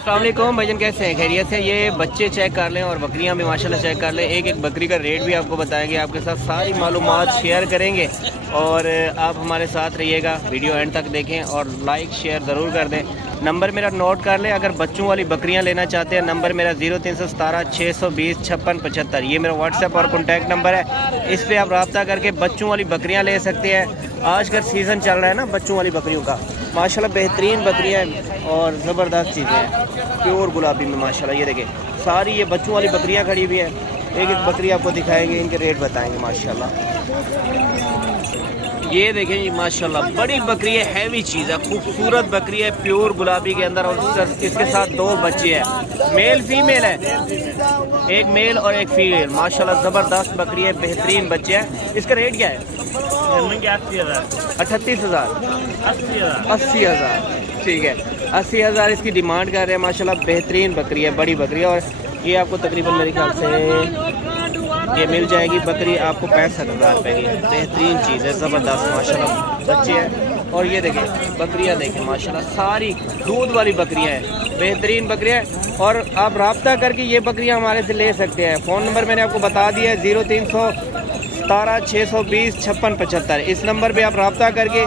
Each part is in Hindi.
अस्सलाम वालेकुम भाईजान, कैसे हैं? खैरियत से? ये बच्चे चेक कर लें और बकरियां भी माशाल्लाह चेक कर लें। एक एक बकरी का रेट भी आपको बताएंगे, आपके साथ सारी मालूमात शेयर करेंगे और आप हमारे साथ रहिएगा, वीडियो एंड तक देखें और लाइक शेयर ज़रूर कर दें। नंबर मेरा नोट कर लें, अगर बच्चों वाली बकरियां लेना चाहते हैं नंबर मेरा 0317 620 56 75, ये मेरा व्हाट्सएप और कॉन्टैक्ट नंबर है। इस पर आप रब्ता करके बच्चों वाली बकरियाँ ले सकते हैं। आजकल सीज़न चल रहा है ना बच्चों वाली बकरियों का, माशाल्लाह बेहतरीन बकरियाँ और ज़बरदस्त चीज़ें हैं, प्योर गुलाबी में माशाल्लाह। ये देखें सारी ये बच्चों वाली बकरियां खड़ी हुई हैं। एक एक बकरी आपको दिखाएंगे, इनके रेट बताएंगे माशाल्लाह। ये देखें जी माशाल्लाह बड़ी बकरी है, हैवी चीज़ है, खूबसूरत बकरी है, प्योर गुलाबी के अंदर और इसके साथ दो बच्चे हैं, मेल फीमेल है, एक मेल और एक फीमेल। माशाल्लाह ज़बरदस्त बकरी है, बेहतरीन बच्चे हैं। इसका रेट क्या है? 38,000 80,000, ठीक है। 80,000 इसकी डिमांड कर रहे हैं माशाल्लाह। बेहतरीन बकरी है, बड़ी बकरी है और ये आपको तकरीबन मेरे ख्याल से ये मिल जाएगी बकरी आपको 65,000 रुपये की। बेहतरीन चीज़ है, ज़बरदस्त माशाल्लाह बच्चे हैं। और ये देखें बकरियां देखें माशाल्लाह, सारी दूध वाली बकरियां हैं, बेहतरीन बकरियां हैं। और आप रब्ता करके ये बकरियां हमारे से ले सकते हैं। फ़ोन नंबर मैंने आपको बता दिया है 0317 620 56 75। इस नंबर पे आप रब्ता करके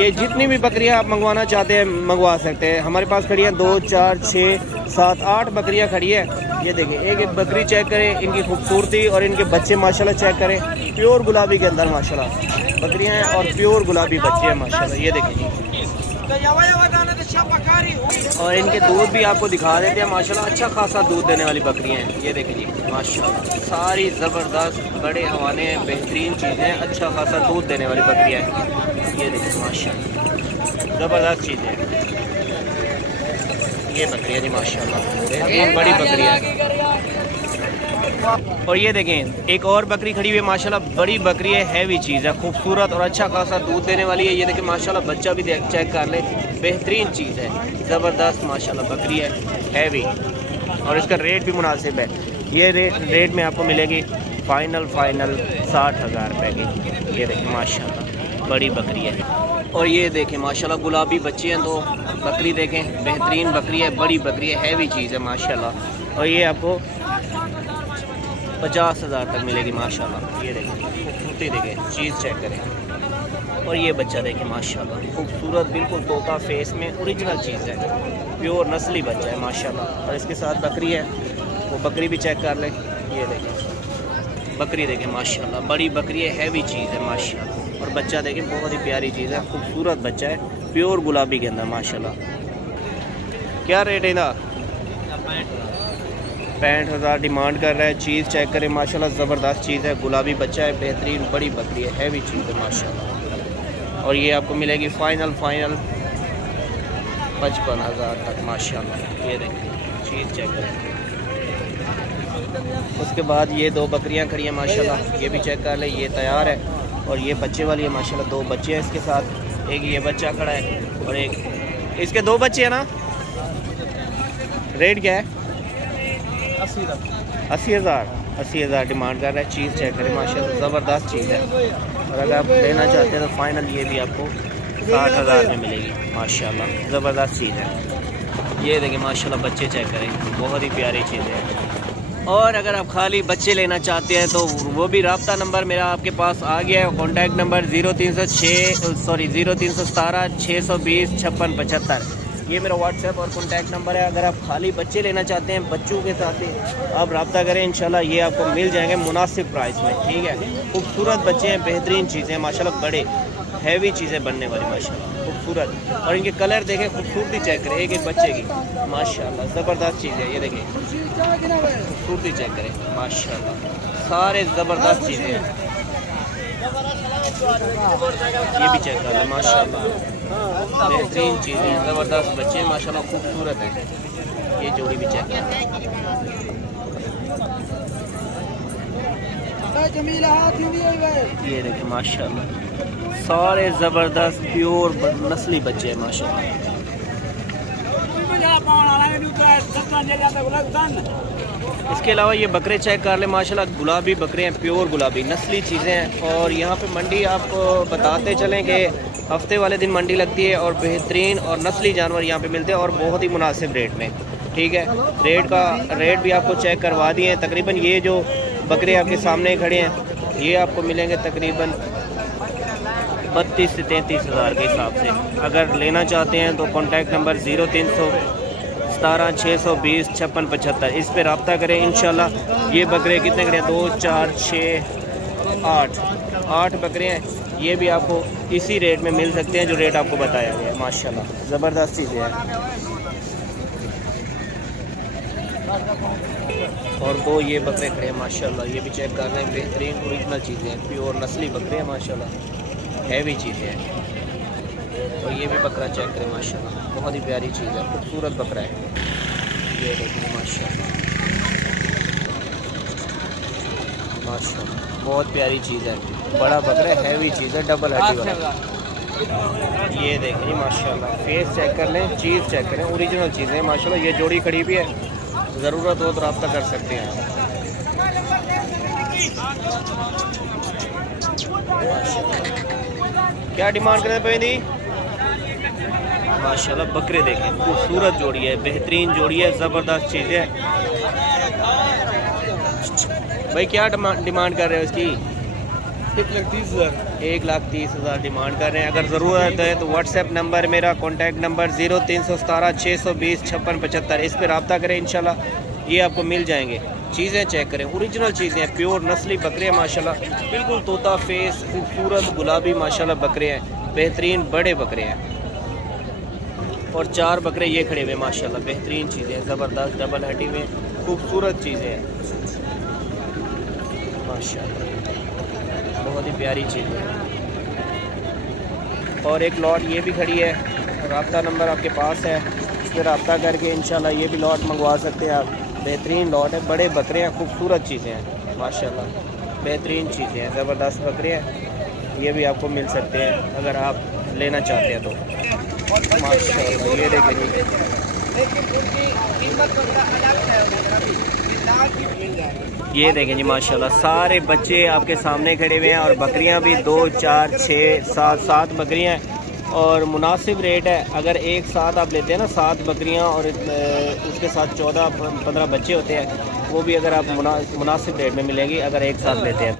ये जितनी भी बकरियां आप मंगवाना चाहते हैं मंगवा सकते हैं। हमारे पास खड़ी हैं 2 4 6 7 8 बकरियां खड़ी है। ये देखें एक एक बकरी चेक करें, इनकी खूबसूरती और इनके बच्चे माशाल्लाह चेक करें। प्योर गुलाबी के अंदर माशाल्लाह बकरियां हैं और प्योर गुलाबी बच्चे हैं माशाल्लाह। ये देखें जी, और इनके दूध भी आपको दिखा देते हैं माशाल्लाह, अच्छा खासा दूध देने वाली बकरियां हैं। ये देखें जी माशाल्लाह, सारी ज़बरदस्त बड़े हवाने हैं, बेहतरीन चीज़ें हैं, अच्छा खासा दूध देने वाली बकरियां हैं। ये देखें माशाल्लाह ज़बरदस्त चीज़ें। ये बकरियां जी माशाल्लाह बेहतरीन बड़ी बकरियां हैं। और ये देखें एक और बकरी खड़ी हुई है माशाल्लाह, बड़ी बकरी है, हैवी चीज़ है, खूबसूरत और अच्छा खासा दूध देने वाली है। ये देखें माशाल्लाह बच्चा भी चेक कर ले, बेहतरीन चीज़ है, ज़बरदस्त माशाल्लाह बकरी है, हैवी और इसका रेट भी मुनासिब है। ये रेट में आपको मिलेगी फाइनल 60,000 रुपये की। ये देखें माशाल्लाह बड़ी बकरी है। और ये देखें माशाल्लाह गुलाबी बच्चे हैं, तो बकरी देखें बेहतरीन बकरी है, बड़ी बकरी है, हैवी चीज़ है माशाल्लाह। और ये आपको 50,000 तक मिलेगी माशाल्लाह। ये देखें खूबसूरती देखें, चीज़ चेक करें। और ये बच्चा देखें माशाल्लाह खूबसूरत, बिल्कुल तोता फेस में, ओरिजिनल चीज़ है, प्योर नस्ली बच्चा है माशाल्लाह। और इसके साथ बकरी है, वो बकरी भी चेक कर लें। ये देखें बकरी देखें माशाल्लाह बड़ी बकरी है, हैवी चीज़ है माशाल्लाह। और बच्चा देखें बहुत ही प्यारी चीज़ है, खूबसूरत बच्चा है, प्योर गुलाबी के अंदर माशाल्लाह। क्या रेट है इनका? 65,000 डिमांड कर रहा है। चीज़ चेक करें माशाल्लाह ज़बरदस्त चीज़ है, गुलाबी बच्चा है, बेहतरीन बड़ी बकरी है, हैवी चीज़ है माशाल्लाह। और ये आपको मिलेगी फाइनल 55,000 तक माशाल्लाह। ये देखें चीज़ चेक करें। उसके बाद ये दो बकरियां खड़ी हैं माशाल्लाह, ये भी चेक कर ले, ये तैयार है। और ये बच्चे वाली है माशाल्लाह, दो बच्चे हैं इसके साथ, एक ये बच्चा खड़ा है और एक इसके दो बच्चे हैं ना। रेट क्या है? 80,000 डिमांड कर रहा है। चीज़ चेक करें माशाल्लाह ज़बरदस्त चीज़ है। और अगर आप लेना चाहते हैं तो फाइनल ये भी आपको 60,000 में मिलेगी माशाल्लाह, ज़बरदस्त चीज़ है। ये देखिए माशाल्लाह बच्चे चेक करें, बहुत ही प्यारी चीज़ है। और अगर आप खाली बच्चे लेना चाहते हैं तो वो भी रब्ता नंबर मेरा आपके पास आ गया है। कॉन्टैक्ट नंबर 0317 620 56 75, ये मेरा व्हाट्सएप और कॉन्टैक्ट नंबर है। अगर आप खाली बच्चे लेना चाहते हैं, बच्चों के साथ ही आप रब्ता करें, इंशाल्लाह ये आपको मिल जाएंगे मुनासिब प्राइस में, ठीक है। खूबसूरत बच्चे हैं, बेहतरीन चीज़ें माशाल्लाह, बड़े हैवी चीज़ें बनने वाली माशाल्लाह, खूबसूरत। और इनके कलर देखें, खूबसूरती चेक करें एक एक बच्चे की माशाल्लाह, ज़बरदस्त चीज़ है। ये देखें खूबसूरती चेक करें माशाल्लाह, सारे ज़बरदस्त चीज़ें हैं। ये भी चेक कर लें माशाल्लाह, बेहतरीन चीज़ें, ज़बरदस्त बच्चे माशाल्लाह, खूबसूरत हैं। ये जोड़ी भी चेक कर लें। ये देखें माशाल्लाह सारे ज़बरदस्त प्योर नस्ली बच्चे हैं माशाल्लाह। इसके अलावा ये बकरे चेक कर ले माशाल्लाह, गुलाबी बकरे हैं, प्योर गुलाबी नस्ली चीज़ें हैं। और यहाँ पे मंडी आपको बताते चलें कि हफ्ते वाले दिन मंडी लगती है और बेहतरीन और नस्ली जानवर यहाँ पे मिलते हैं और बहुत ही मुनासिब रेट में। ठीक है। रेट भी आपको चेक करवा दिए हैं। तकरीबन ये जो बकरे आपके सामने खड़े हैं ये आपको मिलेंगे तकरीबन 32 से 33 हज़ार के हिसाब से। अगर लेना चाहते हैं तो कॉन्टैक्ट नंबर 0317 620 56 75 इस पर रब्ता करें इंशाल्लाह। ये बकरे कितने खड़े हैं? 2 4 6 8 बकरे हैं। ये भी आपको इसी रेट में मिल सकते हैं जो रेट आपको बताया गया है। माशाल्लाह ज़बरदस्त चीज़ें हैं। और 2 ये बकरे खड़े हैं माशाल्लाह, ये भी चेक कर रहे हैं। बेहतरीन ओरिजिनल चीज़ें हैं, प्योर नस्ली बकरे हैं माशाल्लाह, हैवी चीज़ें हैं। और ये भी बकरा चेक करें माशाल्लाह, बहुत ही प्यारी चीज़ है, खूबसूरत बकरा है। ये देखिए माशाल्लाह माशाल्लाह बहुत प्यारी चीज़ है, बड़ा बकरा है, हैवी चीज़ है, डबल हड्डी वाला। ये देखिए माशाल्लाह, फेस चेक कर लें, चीज़ चेक करें, ओरिजिनल चीज़ें हैं माशाल्लाह। ये जोड़ी खड़ी भी है, ज़रूरत हो तो रब्ता कर सकते हैं आप। क्या डिमांड करें पेंदी? माशाल्लाह बकरे देखें, खूबसूरत जोड़ी है, बेहतरीन जोड़ी है, ज़बरदस्त चीज़ है। भाई क्या डिमांड कर रहे हो इसकी? 1,30,000 1,30,000 डिमांड कर रहे हैं। अगर ज़रूरत है तो व्हाट्सएप नंबर मेरा कॉन्टैक्ट नंबर 0317 620 56 75 इस पर रब्ता करें इंशाल्लाह, ये आपको मिल जाएंगे। चीज़ें चेक करें, ओरिजिनल चीज़ें हैं, प्योर नस्ली बकरे हैं माशाल्लाह, बिल्कुल तोता फेस, खूबसूरत गुलाबी माशाल्लाह बकरे हैं, बेहतरीन बड़े बकरे हैं। और 4 बकरे ये खड़े हुए माशाल्लाह, बेहतरीन चीज़ें हैं, ज़बरदस्त डबल हड्डी में खूबसूरत चीज़ें हैं माशाल्लाह, बहुत ही प्यारी चीज़ है। और एक लॉट ये भी खड़ी है, रब्ता नंबर आपके पास है, इस पर रब्ता करके इंशाल्लाह ये भी लॉट मंगवा सकते हैं आप। बेहतरीन लॉट है, बड़े बकरे हैं, खूबसूरत चीज़ें हैं माशाल्लाह, बेहतरीन चीज़ें हैं, ज़बरदस्त बकरे हैं। ये भी आपको मिल सकते हैं अगर आप लेना चाहते हैं तो माशाल्लाह। ये देखिए ये देखें जी माशाल्लाह, सारे बच्चे आपके सामने खड़े हुए हैं और बकरियां भी 2 4 6 7 बकरियां हैं और मुनासिब रेट है। अगर एक साथ आप लेते हैं ना 7 बकरियां और उसके साथ 14-15 बच्चे होते हैं, वो भी अगर आप मुनासिब रेट में मिलेंगी अगर एक साथ लेते हैं।